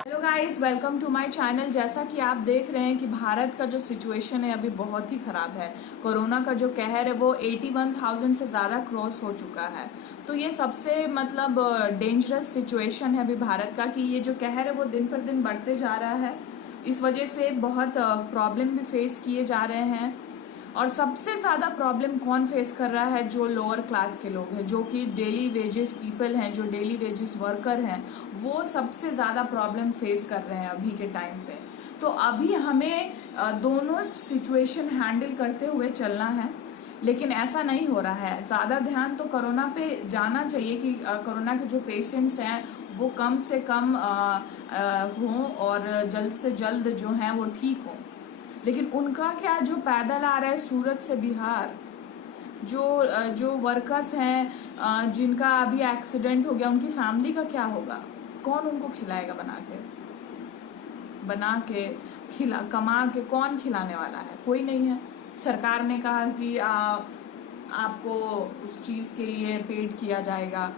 Hello guys, welcome to my channel. जैसा कि आप देख रहे हैं कि भारत का जो सिचुएशन है अभी बहुत ही खराब है। कोरोना का जो कहर है वो 81,000 से ज़्यादा क्रॉस हो चुका है। तो ये सबसे डेंजरस सिचुएशन है अभी भारत का कि ये जो कहर है वो दिन पर दिन बढ़ते जा रहा है। इस वजह से बहुत प्रॉब्लम भी फेस किए जा रहे हैं। और सबसे ज़्यादा प्रॉब्लम कौन फेस कर रहा है? जो लोअर क्लास के लोग हैं, जो कि डेली वेजेस पीपल हैं, जो डेली वेजेस वर्कर हैं, वो सबसे ज़्यादा प्रॉब्लम फेस कर रहे हैं अभी के टाइम पे। तो अभी हमें दोनों सिचुएशन हैंडल करते हुए चलना है, लेकिन ऐसा नहीं हो रहा है। ज़्यादा ध्यान तो कोरोना पे जाना चाहिए कि कोरोना के जो पेशेंट्स हैं वो कम से कम हों और जल्द से जल्द जो हैं वो ठीक हों। लेकिन उनका क्या, जो पैदल आ रहा है सूरत से बिहार, जो वर्कर्स हैं जिनका अभी एक्सीडेंट हो गया, उनकी फैमिली का क्या होगा? कौन उनको खिलाएगा? बना के कमा के कौन खिलाने वाला है? कोई नहीं है। सरकार ने कहा कि आपको उस चीज के लिए पेड किया जाएगा,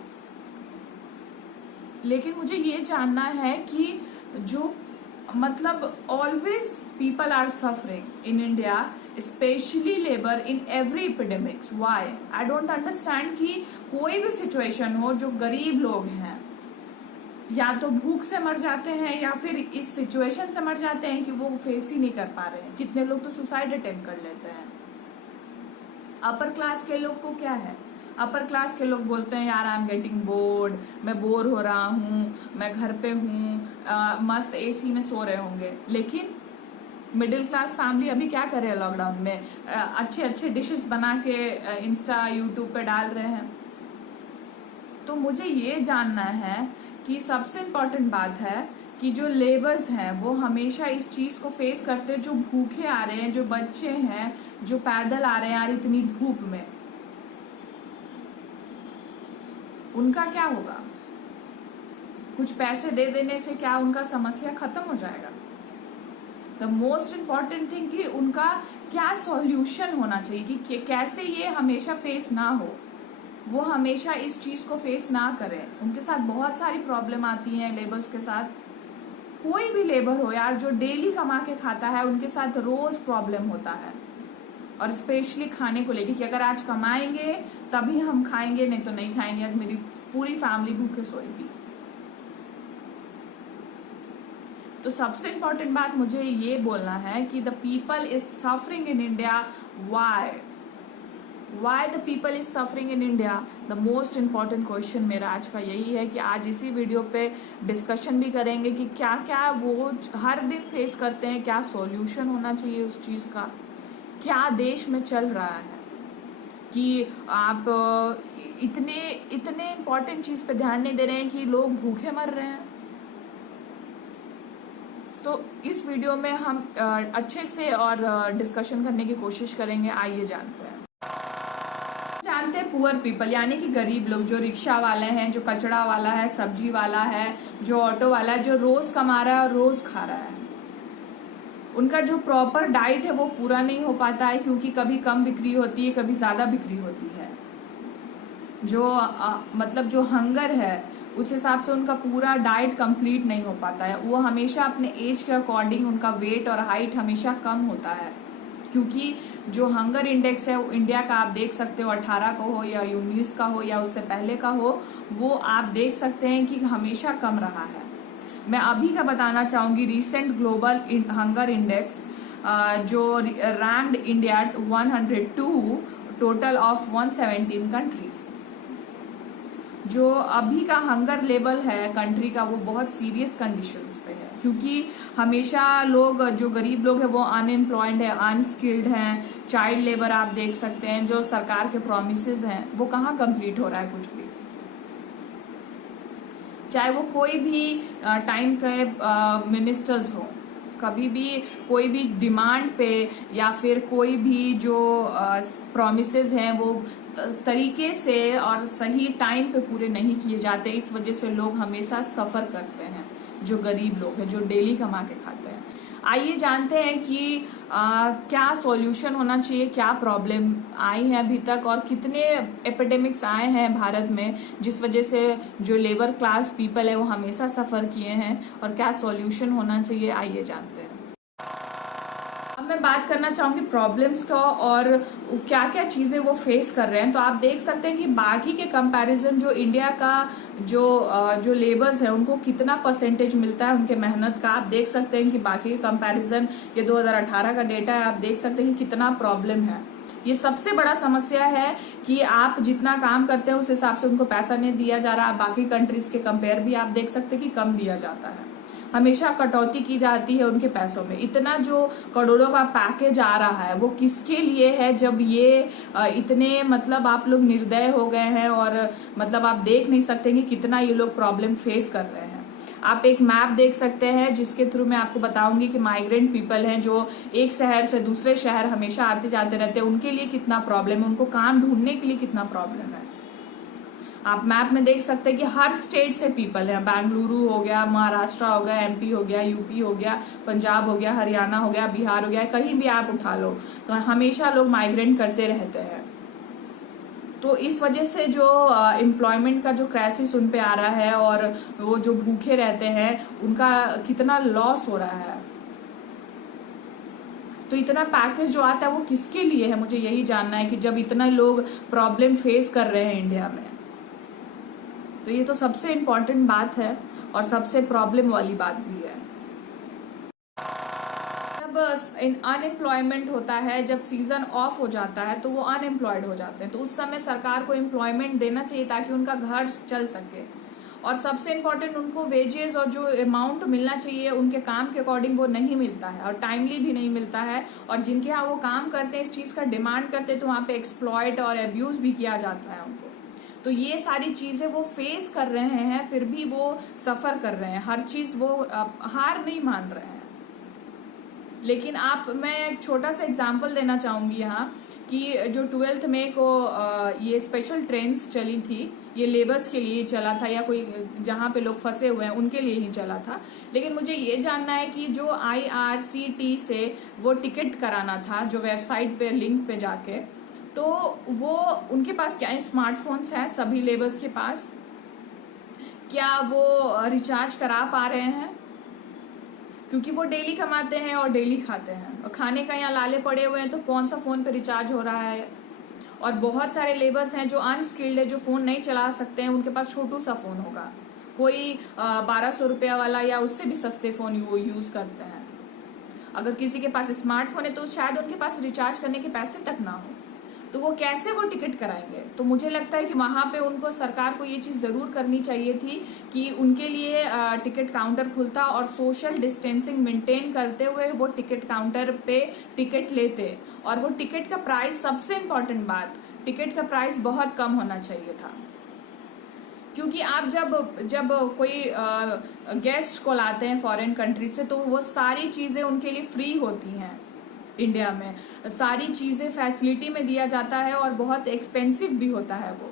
लेकिन मुझे ये जानना है कि जो always people are suffering in India, specially labour in every epidemics. Why? I don't understand कि कोई भी सिचुएशन हो, जो गरीब लोग हैं या तो भूख से मर जाते हैं या फिर इस सिचुएशन से मर जाते हैं कि वो फेस ही नहीं कर पा रहे हैं। कितने लोग तो सुसाइड अटेम्प्ट कर लेते हैं। अपर क्लास के लोग को क्या है? अपर क्लास के लोग बोलते हैं यार आई एम गेटिंग बोर्ड, मैं बोर हो रहा हूँ, मैं घर पे हूँ, मस्त एसी में सो रहे होंगे। लेकिन मिडिल क्लास फैमिली अभी क्या कर रहे हैं लॉकडाउन में? अच्छे अच्छे डिशेस बना के इंस्टा यूट्यूब पे डाल रहे हैं। तो मुझे ये जानना है कि सबसे इम्पोर्टेंट बात है कि जो लेबर्स हैं वो हमेशा इस चीज को फेस करते हैं। जो भूखे आ रहे हैं, जो बच्चे हैं, जो पैदल आ रहे हैं यार इतनी धूप में, उनका क्या होगा? कुछ पैसे दे देने से क्या उनका समस्या खत्म हो जाएगा? द मोस्ट इम्पॉर्टेंट थिंग कि उनका क्या सॉल्यूशन होना चाहिए कि कैसे ये हमेशा फेस ना हो, वो हमेशा इस चीज को फेस ना करें। उनके साथ बहुत सारी प्रॉब्लम आती हैं लेबर्स के साथ। कोई भी लेबर हो यार, जो डेली कमा के खाता है, उनके साथ रोज प्रॉब्लम होता है। और स्पेशली खाने को लेके कि अगर आज कमाएंगे तभी हम खाएंगे, नहीं तो नहीं खाएंगे, आज मेरी पूरी फैमिली भूखे सोएगी। तो सबसे इम्पोर्टेंट बात मुझे ये बोलना है कि the people is suffering in India. Why the people is suffering in India? The most important question मेरा आज का यही है कि आज इसी वीडियो पे डिस्कशन भी करेंगे कि क्या क्या वो हर दिन फेस करते हैं, क्या सॉल्यूशन होना चाहिए उस चीज का, क्या देश में चल रहा है कि आप इतने इम्पोर्टेंट चीज पे ध्यान नहीं दे रहे हैं कि लोग भूखे मर रहे हैं। तो इस वीडियो में हम अच्छे से और डिस्कशन करने की कोशिश करेंगे। आइए जानते हैं पुअर पीपल यानी कि गरीब लोग, जो रिक्शा वाले हैं, जो कचड़ा वाला है, सब्जी वाला है, जो ऑटो वाला है, जो रोज कमा रहा है और रोज खा रहा है। उनका जो प्रॉपर डाइट है वो पूरा नहीं हो पाता है, क्योंकि कभी कम बिक्री होती है, कभी ज्यादा बिक्री होती है। जो हंगर है उस हिसाब से उनका पूरा डाइट कंप्लीट नहीं हो पाता है। वो हमेशा अपने एज के अकॉर्डिंग उनका वेट और हाइट हमेशा कम होता है, क्योंकि जो हंगर इंडेक्स है इंडिया का आप देख सकते हो, 18 का हो या 19 का हो या उससे पहले का हो, वो आप देख सकते हैं कि हमेशा कम रहा है। मैं अभी का बताना चाहूंगी रिसेंट ग्लोबल हंगर इंडेक्स, जो ranked India 102 total of 117 countries. जो अभी का हंगर लेवल है कंट्री का वो बहुत सीरियस कंडीशंस पे है, क्योंकि हमेशा लोग, जो गरीब लोग हैं वो अनएम्प्लॉयड है, अनस्किल्ड हैं, चाइल्ड लेबर आप देख सकते हैं। जो सरकार के प्रोमिसेस हैं वो कहाँ कंप्लीट हो रहा है कुछ भी, चाहे वो कोई भी टाइम के मिनिस्टर्स हो। कभी भी कोई भी डिमांड पे या फिर कोई भी जो प्रोमिसेस हैं वो तरीके से और सही टाइम पे पूरे नहीं किए जाते। इस वजह से लोग हमेशा सफर करते हैं, जो गरीब लोग हैं, जो डेली कमा के खाते हैं। आइए जानते हैं कि क्या सॉल्यूशन होना चाहिए, क्या प्रॉब्लम आई है अभी तक, और कितने एपिडेमिक्स आए हैं भारत में जिस वजह से जो लेबर क्लास पीपल है वो हमेशा सफ़र किए हैं, और क्या सॉल्यूशन होना चाहिए, आइए जानते हैं। अब मैं बात करना चाहूँगी प्रॉब्लम्स का और क्या क्या चीज़ें वो फेस कर रहे हैं। तो आप देख सकते हैं कि बाकी के कंपैरिजन जो इंडिया का जो लेबर्स है उनको कितना परसेंटेज मिलता है उनके मेहनत का, आप देख सकते हैं कि बाकी के कंपैरिजन, ये 2018 का डेटा है, आप देख सकते हैं कि कितना प्रॉब्लम है। ये सबसे बड़ा समस्या है कि आप जितना काम करते हैं उस हिसाब से उनको पैसा नहीं दिया जा रहा। बाकी कंट्रीज के कंपेयर भी आप देख सकते हैं कि कम दिया जाता है, हमेशा कटौती की जाती है उनके पैसों में। इतना जो करोड़ों का पैकेज आ रहा है वो किसके लिए है, जब ये इतने मतलब आप लोग निर्दय हो गए हैं, और मतलब आप देख नहीं सकते कि कितना ये लोग प्रॉब्लम फेस कर रहे हैं। आप एक मैप देख सकते हैं जिसके थ्रू मैं आपको बताऊंगी कि माइग्रेंट पीपल हैं जो एक शहर से दूसरे शहर हमेशा आते जाते रहते हैं, उनके लिए कितना प्रॉब्लम है, उनको काम ढूंढने के लिए कितना प्रॉब्लम है। आप मैप में देख सकते हैं कि हर स्टेट से पीपल हैं, बेंगलुरु हो गया, महाराष्ट्र हो गया, एमपी हो गया, यूपी हो गया, पंजाब हो गया, हरियाणा हो गया, बिहार हो गया, कहीं भी आप उठा लो तो हमेशा लोग माइग्रेंट करते रहते हैं। तो इस वजह से जो एम्प्लॉयमेंट का जो क्राइसिस उन पे आ रहा है, और वो जो भूखे रहते हैं उनका कितना लॉस हो रहा है। तो इतना पैकेज जो आता है वो किसके लिए है, मुझे यही जानना है कि जब इतना लोग प्रॉब्लम फेस कर रहे हैं इंडिया में। तो ये तो सबसे इम्पोर्टेंट बात है और सबसे प्रॉब्लम वाली बात भी है। जब अनएम्प्लॉयमेंट होता है, जब सीजन ऑफ हो जाता है तो वो अनएम्प्लॉयड हो जाते हैं, तो उस समय सरकार को एम्प्लॉयमेंट देना चाहिए ताकि उनका घर चल सके। और सबसे इम्पोर्टेंट, उनको वेजेस और जो अमाउंट मिलना चाहिए उनके काम के अकॉर्डिंग वो नहीं मिलता है, और टाइमली भी नहीं मिलता है। और जिनके यहाँ वो काम करते हैं, इस चीज़ का डिमांड करते हैं, तो वहाँ पे एक्सप्लॉयट और अब्यूज भी किया जाता है उनको। तो ये सारी चीजें वो फेस कर रहे हैं, फिर भी वो सफर कर रहे हैं, हर चीज वो हार नहीं मान रहे हैं। लेकिन मैं एक छोटा सा एग्जांपल देना चाहूंगी यहाँ कि जो 12th मई को ये स्पेशल ट्रेन्स चली थी, ये लेबर्स के लिए चला था, या कोई जहाँ पे लोग फंसे हुए हैं उनके लिए ही चला था। लेकिन मुझे ये जानना है कि जो IRCT से वो टिकट कराना था, जो वेबसाइट पे लिंक पे जाके, तो वो उनके पास क्या स्मार्टफोन्स हैं सभी लेबर्स के पास? क्या वो रिचार्ज करा पा रहे हैं? क्योंकि वो डेली कमाते हैं और डेली खाते हैं, और खाने का यहाँ लाले पड़े हुए हैं, तो कौन सा फोन पे रिचार्ज हो रहा है। और बहुत सारे लेबर्स हैं जो अनस्किल्ड है, जो फोन नहीं चला सकते हैं, उनके पास छोटू सा फोन होगा, कोई 1200 रुपया वाला या उससे भी सस्ते फोन वो यूज करते हैं। अगर किसी के पास स्मार्टफोन है तो शायद उनके पास रिचार्ज करने के पैसे तक ना हो, तो वो कैसे वो टिकट कराएंगे। तो मुझे लगता है कि वहां पे उनको, सरकार को ये चीज जरूर करनी चाहिए थी कि उनके लिए टिकट काउंटर खुलता और सोशल डिस्टेंसिंग मेंटेन करते हुए वो टिकट काउंटर पे टिकट लेते। और वो टिकट का प्राइस, सबसे इम्पोर्टेंट बात, टिकट का प्राइस बहुत कम होना चाहिए था। क्योंकि आप जब कोई गेस्ट को लाते हैं फॉरेन कंट्री से, तो वो सारी चीजें उनके लिए फ्री होती हैं। इंडिया में सारी चीजें फैसिलिटी में दिया जाता है और बहुत एक्सपेंसिव भी होता है वो।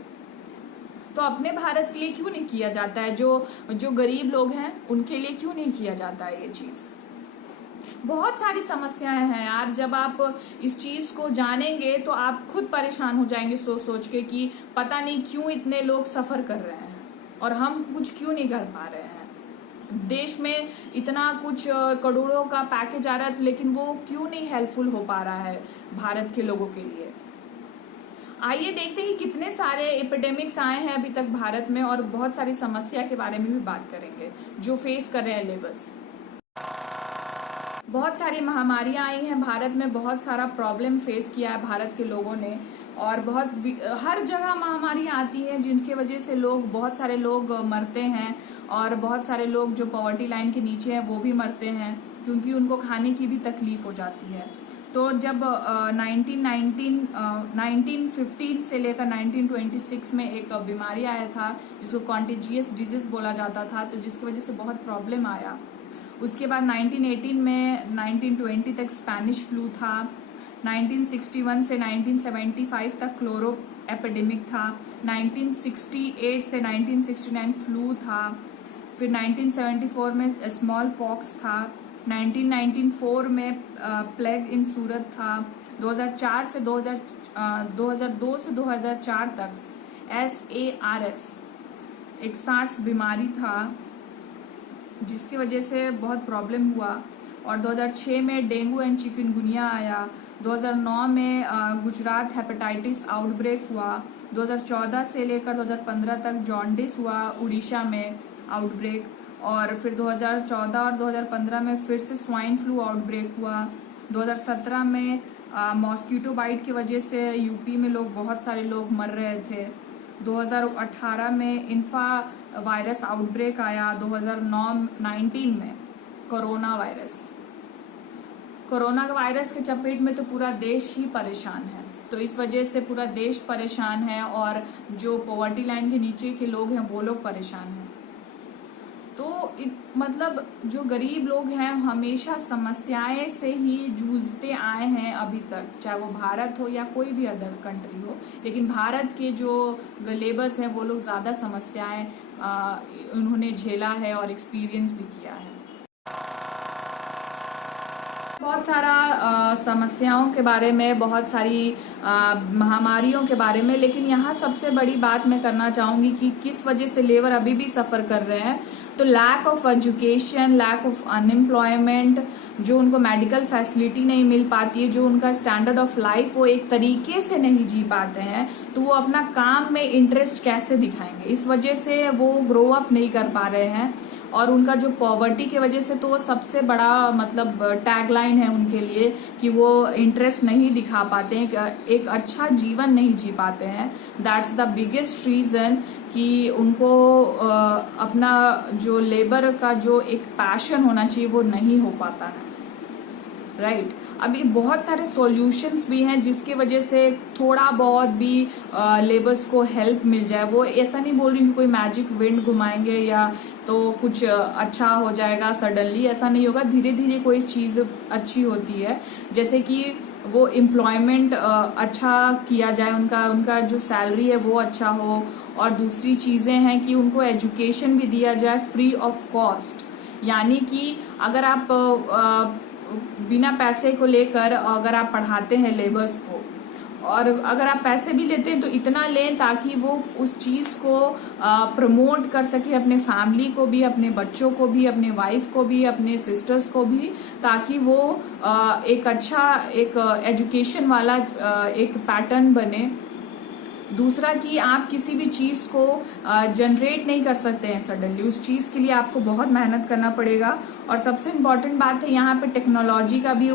तो अपने भारत के लिए क्यों नहीं किया जाता है? जो गरीब लोग हैं उनके लिए क्यों नहीं किया जाता है ये चीज? बहुत सारी समस्याएं हैं यार। जब आप इस चीज को जानेंगे तो आप खुद परेशान हो जाएंगे सोच सोच के कि पता नहीं क्यों इतने लोग सफर कर रहे हैं और हम कुछ क्यों नहीं कर पा रहे हैं। देश में इतना कुछ करोड़ों का पैकेज आ रहा है, लेकिन वो क्यों नहीं हेल्पफुल हो पा रहा है भारत के लोगों के लिए। आइए देखते हैं कि कितने सारे एपिडेमिक्स आए हैं अभी तक भारत में, और बहुत सारी समस्या के बारे में भी बात करेंगे जो फेस कर रहे हैं लेबर्स। बहुत सारी महामारियां आई हैं भारत में, बहुत सारा प्रॉब्लम फेस किया है भारत के लोगों ने, और हर जगह महामारियां आती हैं जिनकी वजह से बहुत सारे लोग मरते हैं, और बहुत सारे लोग जो पॉवर्टी लाइन के नीचे हैं वो भी मरते हैं क्योंकि उनको खाने की भी तकलीफ हो जाती है। तो जब 1915 से लेकर 1926 में एक बीमारी आया था जिसको कॉन्टेजियस डिजीज बोला जाता था, तो जिसकी वजह से बहुत प्रॉब्लम आया। उसके बाद 1918 में 1920 तक स्पेनिश फ्लू था, 1961 से 1975 तक क्लोरो एपिडेमिक था, 1968 से 1969 फ्लू था, फिर 1974 में स्मॉल पॉक्स था, 1994 में प्लेग इन सूरत था। 2002 से 2004 तक SARS एक सार्स बीमारी था जिसकी वजह से बहुत प्रॉब्लम हुआ। और 2006 में डेंगू एंड चिकनगुनिया आया। 2009 में गुजरात हेपेटाइटिस आउटब्रेक हुआ। 2014 से लेकर 2015 तक जॉन्डिस हुआ उड़ीसा में आउटब्रेक। और फिर 2014 और 2015 में फिर से स्वाइन फ्लू आउटब्रेक हुआ। 2017 में मॉस्किटो बाइट की वजह से यूपी में बहुत सारे लोग मर रहे थे। 2018 में इन्फा वायरस आउटब्रेक आया। 2019 में कोरोना वायरस के चपेट में तो पूरा देश ही परेशान है। तो इस वजह से पूरा देश परेशान है और जो पॉवर्टी लाइन के नीचे के लोग हैं वो लोग परेशान हैं। तो मतलब जो गरीब लोग हैं हमेशा समस्याएं से ही जूझते आए हैं अभी तक, चाहे वो भारत हो या कोई भी अदर कंट्री हो। लेकिन भारत के जो लेबर्स हैं वो लोग ज़्यादा समस्याएं उन्होंने झेला है और एक्सपीरियंस भी किया है। बहुत सारा समस्याओं के बारे में, बहुत सारी महामारियों के बारे में, लेकिन यहाँ सबसे बड़ी बात मैं करना चाहूँगी कि किस वजह से लेबर अभी भी सफ़र कर रहे हैं। तो lack of education, lack of unemployment, जो उनको मेडिकल फैसिलिटी नहीं मिल पाती है, जो उनका स्टैंडर्ड ऑफ लाइफ वो एक तरीके से नहीं जी पाते हैं, तो वो अपना काम में इंटरेस्ट कैसे दिखाएंगे। इस वजह से वो ग्रो अप नहीं कर पा रहे हैं। और उनका जो पॉवर्टी की वजह से तो वो सबसे बड़ा मतलब टैगलाइन है उनके लिए कि वो इंटरेस्ट नहीं दिखा पाते हैं, एक अच्छा जीवन नहीं जी पाते हैं। दैट्स द बिगेस्ट रीज़न कि उनको अपना जो लेबर का जो एक पैशन होना चाहिए वो नहीं हो पाता है, राइट। अभी बहुत सारे सॉल्यूशंस भी हैं जिसकी वजह से थोड़ा बहुत भी लेबर्स को हेल्प मिल जाए। वो ऐसा नहीं बोल रही कि कोई मैजिक विंड घुमाएंगे या तो कुछ अच्छा हो जाएगा सडनली, ऐसा नहीं होगा। धीरे धीरे कोई चीज़ अच्छी होती है, जैसे कि वो एम्प्लॉयमेंट अच्छा किया जाए, उनका जो सैलरी है वो अच्छा हो। और दूसरी चीज़ें हैं कि उनको एजुकेशन भी दिया जाए फ्री ऑफ कॉस्ट, यानी कि अगर आप बिना पैसे को लेकर अगर आप पढ़ाते हैं लेबर्स को, और अगर आप पैसे भी लेते हैं तो इतना लें ताकि वो उस चीज़ को प्रमोट कर सके अपने फैमिली को भी, अपने बच्चों को भी, अपने वाइफ को भी, अपने सिस्टर्स को भी, ताकि वो एक अच्छा एक एजुकेशन वाला एक पैटर्न बने। दूसरा कि आप किसी भी चीज़ को जनरेट नहीं कर सकते हैं सडनली, उस चीज़ के लिए आपको बहुत मेहनत करना पड़ेगा। और सबसे इम्पॉर्टेंट बात है यहाँ पे टेक्नोलॉजी का भी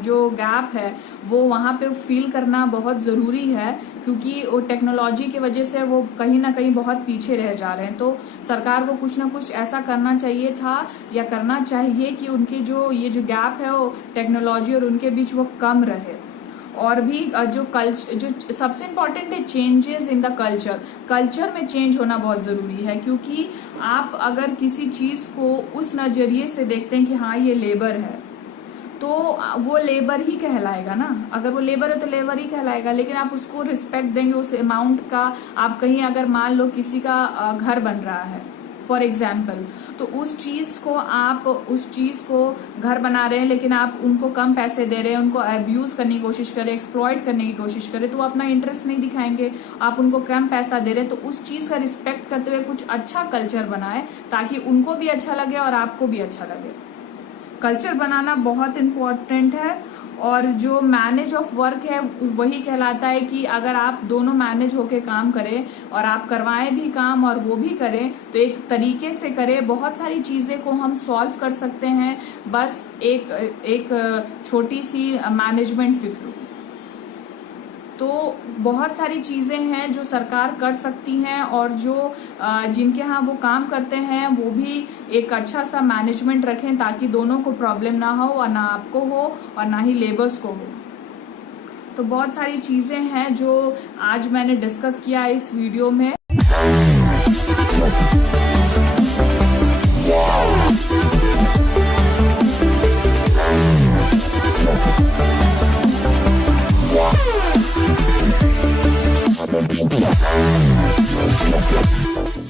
जो गैप है वो वहाँ पे फील करना बहुत ज़रूरी है, क्योंकि वो टेक्नोलॉजी की वजह से वो कहीं ना कहीं बहुत पीछे रह जा रहे हैं। तो सरकार को कुछ ना कुछ ऐसा करना चाहिए था या करना चाहिए कि उनके जो ये जो गैप है वो टेक्नोलॉजी और उनके बीच वो कम रहे। और भी जो सबसे इम्पॉर्टेंट है चेंजेस इन द कल्चर में चेंज होना बहुत ज़रूरी है, क्योंकि आप अगर किसी चीज़ को उस नज़रिए से देखते हैं कि हाँ ये लेबर है तो वो लेबर ही कहलाएगा ना। अगर वो लेबर है तो लेबर ही कहलाएगा, लेकिन आप उसको रिस्पेक्ट देंगे उस अमाउंट का। आप कहीं अगर मान लो किसी का घर बन रहा है फॉर एग्जाम्पल, तो उस चीज़ को घर बना रहे हैं लेकिन आप उनको कम पैसे दे रहे हैं, उनको अब्यूज़ करने की कोशिश करें, एक्सप्लॉइट करने की कोशिश करें, तो वो अपना इंटरेस्ट नहीं दिखाएंगे। आप उनको कम पैसा दे रहे हैं, तो उस चीज़ का रिस्पेक्ट करते हुए कुछ अच्छा कल्चर बनाए ताकि उनको भी अच्छा लगे और आपको भी अच्छा लगे। कल्चर बनाना बहुत इम्पोर्टेंट है। और जो मैनेज ऑफ वर्क है वही कहलाता है कि अगर आप दोनों मैनेज होके काम करें और आप करवाएं भी काम और वो भी करें तो एक तरीके से करें। बहुत सारी चीज़ें को हम सॉल्व कर सकते हैं बस एक छोटी सी मैनेजमेंट के थ्रू। तो बहुत सारी चीज़ें हैं जो सरकार कर सकती हैं और जो जिनके यहाँ वो काम करते हैं वो भी एक अच्छा सा मैनेजमेंट रखें ताकि दोनों को प्रॉब्लम ना हो, और ना आपको हो और ना ही लेबर्स को हो। तो बहुत सारी चीज़ें हैं जो आज मैंने डिस्कस किया इस वीडियो में।